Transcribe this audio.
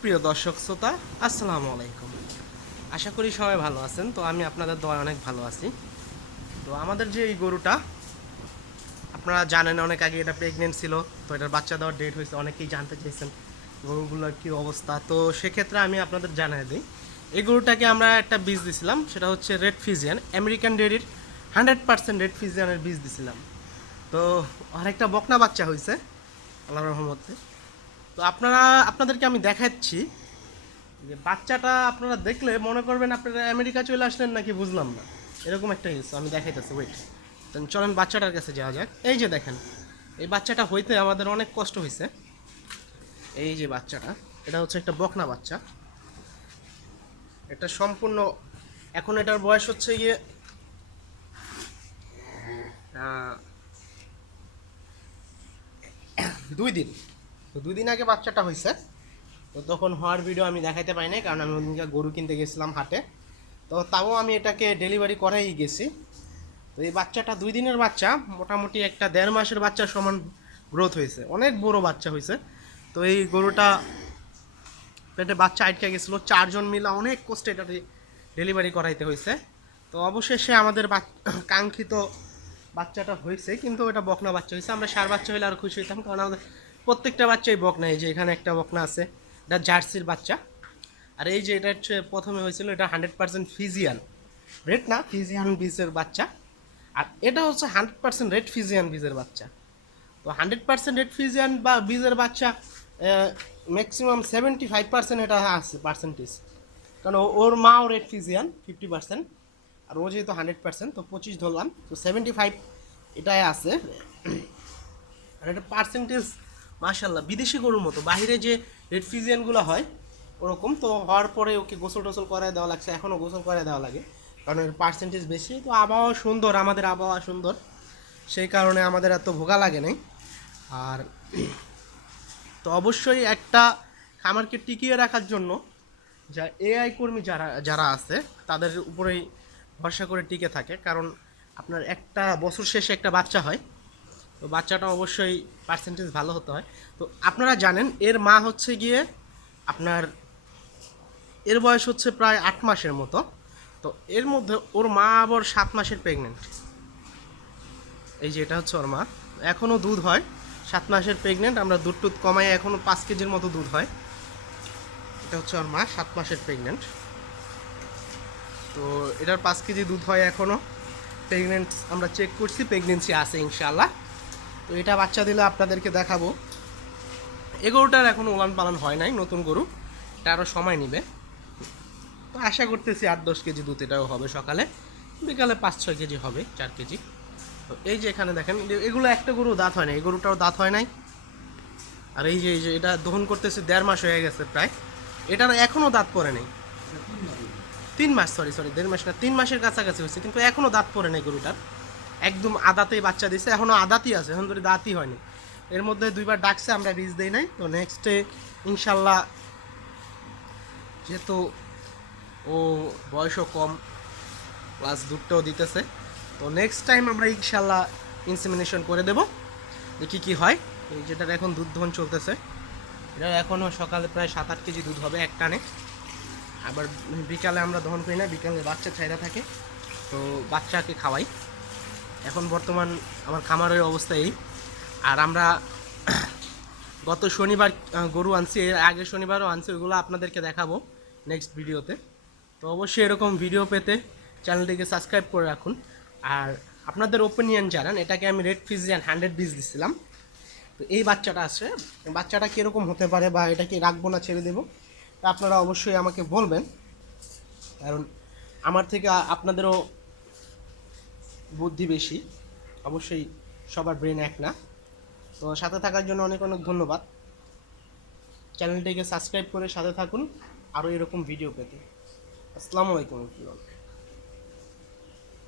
সুপ্রিয় দর্শক শ্রোতা, আসসালামু আলাইকুম। আশা করি সবাই ভালো আছেন। তো আমি আপনাদের দোয়ায় অনেক ভালো আছি। তো আমাদের যে এই গরুটা, আপনারা জানেন অনেক আগে এটা প্রেগনেন্ট ছিল। তো এটার বাচ্চা দেওয়ার ডেট হয়েছে, অনেকেই জানতে চাইছেন গরুগুলোর কী অবস্থা। তো সেক্ষেত্রে আমি আপনাদের জানাই দিই, এই গরুটাকে আমরা একটা বীজ দিছিলাম, সেটা হচ্ছে রেড ফিজিয়ান, আমেরিকান ডেয়ারির 100% রেড ফিজিয়ানের বীজ দিছিলাম। তো আরেকটা বকনা বাচ্চা হয়েছে আল্লাহর রহমতে। তো আপনাদেরকে আমি দেখাচ্ছি যে বাচ্চাটা আপনারা দেখলে মনে করবেন আপনারা আমেরিকা চলে আসলেন নাকি, বুঝলাম না, এরকম একটা কিছু আমি দেখাইতেছি। ওয়েট, চলেন বাচ্চাটার কাছে যাওয়া যাক। এই যে দেখেন, এই বাচ্চাটা হইতে আমাদের অনেক কষ্ট হয়েছে। এই যে বাচ্চাটা, এটা হচ্ছে একটা বকনা বাচ্চা। এটা সম্পূর্ণ, এখন এটার বয়স হচ্ছে গিয়ে 2 দিন। তো 2 দিন আগে বাচ্চাটা হয়েছে। তো তখন হওয়ার ভিডিও আমি দেখাইতে পাই নাই, কারণ আমি ওদিনকে গরু কিনতে গেছিলাম হাটে। তো তাও আমি এটাকে ডেলিভারি করাই গেছি। তো এই বাচ্চাটা 2 দিনের বাচ্চা, মোটামুটি একটা 1.5 মাসের বাচ্চার সমান গ্রোথ হয়েছে, অনেক বড় বাচ্চা হয়েছে। তো এই গরুটা পেটে বাচ্চা আটকে গেছিলো, 4 জন মিলে অনেক কষ্টে এটা ডেলিভারি করাইতে হয়েছে। তো অবশেষে আমাদের কাঙ্ক্ষিত বাচ্চাটা হয়েছে, কিন্তু এটা বকনা বাচ্চা হয়েছে। আমরা সার বাচ্চা হলে আরও খুশি হইতাম, কারণ আমাদের প্রত্যেকটা বাচ্চাই বকনা। এই যে এখানে একটা বকনা আছে, এটা জার্সির বাচ্চা। আর এই যে এটা হচ্ছে প্রথমে হয়েছিল, এটা 100% ফিজিয়ান, রেড না, ফিজিয়ান বীজের বাচ্চা। আর এটা হচ্ছে 100% রেড ফিজিয়ান বীজের বাচ্চা। তো 100% রেড ফিজিয়ান বা বীজের বাচ্চা ম্যাক্সিমাম 75% এটা আছে পার্সেন্টেজ, কারণ ওর মাও রেড ফিজিয়ান 50%, আর ও যেহেতু 100%, তো 25 ধরলাম, তো 75 এটাই আছে। আর এটা পার্সেন্টেজ মাশাল্লাহ বিদেশি গরুর মতো, বাইরে যে রেড ফিজিয়ানগুলো হয় ওরকম। তো হওয়ার পরে ওকে গোসল টোসল করায় দেওয়া লাগছে, এখনও গোসল করায় দেওয়া লাগে, কারণ এর পার্সেন্টেজ বেশি। তো আবহাওয়া সুন্দর, আমাদের আবহাওয়া সুন্দর, সেই কারণে আমাদের এত ভোগা লাগে নাই। আর তো অবশ্যই একটা খামারকে টিকিয়ে রাখার জন্য যা এআই কর্মী যারা যারা আছে তাদের উপরেই ভরসা করে টিকে থাকে, কারণ আপনার একটা বছর শেষে একটা বাচ্চা হয়। তো বাচ্চাটা অবশ্যই পার্সেন্টেজ ভালো হতে হয়। তো আপনারা জানেন এর মা হচ্ছে গিয়ে আপনার, এর বয়স হচ্ছে প্রায় 8 মাসের মতো। তো এর মধ্যে ওর মা আবার 7 মাসের প্রেগনেন্ট। এই যে এটা হচ্ছে ওর মা, এখনও দুধ হয়, 7 মাসের প্রেগনেন্ট। আমরা দুধ টুধ কমাই, এখনও 5 কেজির মতো দুধ হয়। এটা হচ্ছে ওর মা, 7 মাসের প্রেগনেন্ট। তো এটার 5 কেজি দুধ হয় এখনও। প্রেগনেন্ট আমরা চেক করছি, প্রেগনেন্সি আছে ইনশাল্লাহ। তো এটা বাচ্চা দিলে আপনাদেরকে দেখাবো। এই গরুটার এখনও উলান পালন হয় নাই, নতুন গরু, এটা আরও সময় নেবে। তো আশা করতেছি 8-10 কেজি দুধ এটাও হবে সকালে, বিকালে 5-6 কেজি হবে, 4 কেজি। তো এই যে এখানে দেখেন, এগুলো একটা গরু দাঁত হয় না, এই গরুটাও দাঁত হয় নাই। আর এই যে এটা দহন করতেছে 1.5 মাস হয়ে গেছে প্রায়, এটার এখনও দাঁত পড়ে নেই। 3 মাস, সরি 1.5 মাস না, 3 মাসের কাছাকাছি হচ্ছে, কিন্তু এখনও দাঁত পড়ে নেই গরুটার। একদম আদাতেই বাচ্চা দিছে, এখনও আদাতই আছে, এখন ধরে দাঁতই হয়নি। এর মধ্যে 2বার ডাকছে, আমরা বীজ দেই নাই। তো নেক্সটে ইনশাল্লাহ, যেহেতু ও বয়সও কম প্লাস দুধটাও দিতেছে, তো নেক্সট টাইম আমরা ইনশাল্লাহ ইনসেমিনেশন করে দেব, দেখি কি হয়। এই যেটার এখন দুধ দহন চলতেছে, এটা এখনও সকালে প্রায় 7-8 কেজি দুধ হবে এক টানে। আবার বিকালে আমরা দহন করি না, বিকালে বাচ্চা ছাইরা থাকে, তো বাচ্চাকে খাওয়াই। এখন বর্তমান আমার খামারের অবস্থা এই। আর আমরা গত শনিবার গরু আনছি, এর আগের শনিবারও আনছি, ওইগুলো আপনাদেরকে দেখাবো নেক্সট ভিডিওতে। তো অবশ্যই এরকম ভিডিও পেতে চ্যানেলটিকে সাবস্ক্রাইব করে রাখুন। আর আপনাদের ওপিনিয়ন জানান, এটাকে আমি রেড ফিজিয়ান 100 বীজ দিছিলাম। তো এই বাচ্চাটা আছে, বাচ্চাটা কীরকম হতে পারে, বা এটা কি রাখবো না ছেড়ে দেবো, তা আপনারা অবশ্যই আমাকে বলবেন, কারণ আমার থেকে আপনাদেরও বুদ্ধি বেশি, অবশ্যই সবার ব্রেন এক না। তো সাথে থাকার জন্য অনেক অনেক ধন্যবাদ। চ্যানেলটিকে সাবস্ক্রাইব করে সাথে থাকুন আরও এরকম ভিডিও পেতে। আসসালামু আলাইকুম।